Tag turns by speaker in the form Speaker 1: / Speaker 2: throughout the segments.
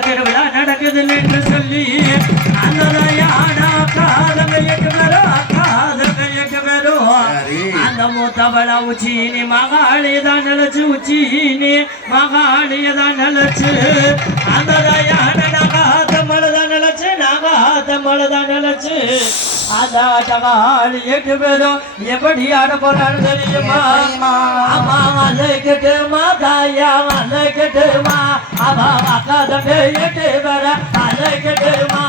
Speaker 1: திருவிழா நடக்குது என்று சொல்லி அந்த மூத்தவள உச்சினி மகாளியதான் நிலச்சு உச்சினி மகாளியதான் நிலச்சு அந்த காத்த மழைதான் நிலச்சு நாகாத்த மழைதான் நிலச்சு அதா ஜகால் எட்டு பேரும் எப்படி ஆட போறாரு தெரியுமா? அம்மா அலைக்கட்டுமா தாயா அலைக்கட்டுமா அவா அக்கா தண்டை எட்டு பேர அலைக்கட்டுமா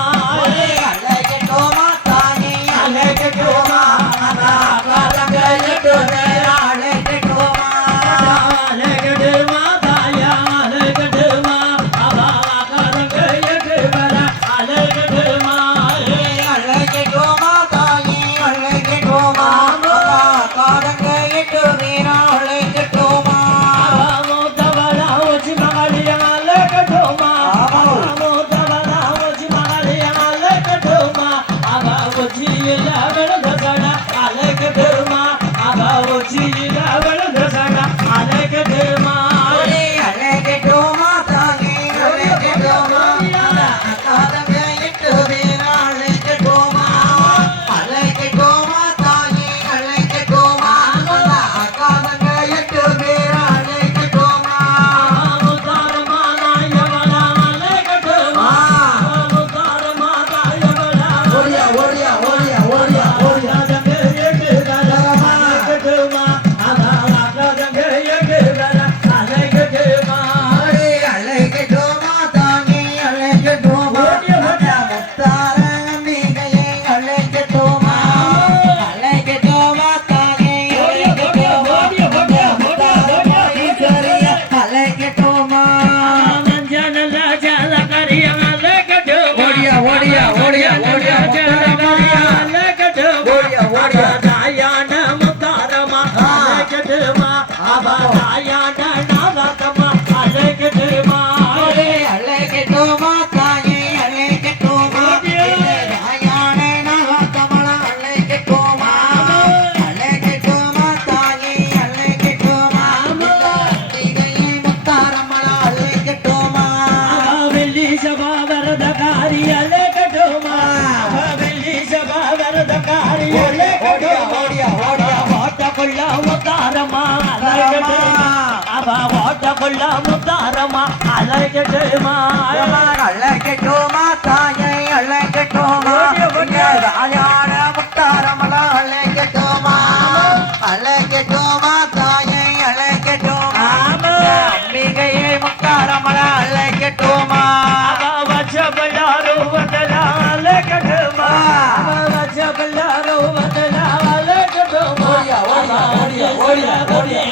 Speaker 1: கொள்ள முத்தாரமா அழகட்டுமா
Speaker 2: அழகட்டுமா தாயை அழகட்டுமா ராஜான முத்தாரமலா அழகட்டுமா அழகட்டுமா தாயை அழகட்டுமா அம்பிகையை முத்தாரமலா
Speaker 1: அழகட்டுமா வச்சபல்லாரோ வந்தலா அழகட்டுமா வச்சபல்லாரோ வந்தலா அழகட்டுமா
Speaker 2: ஓடியா ஓடியா ஓடியா ஓடியா ஓடியா.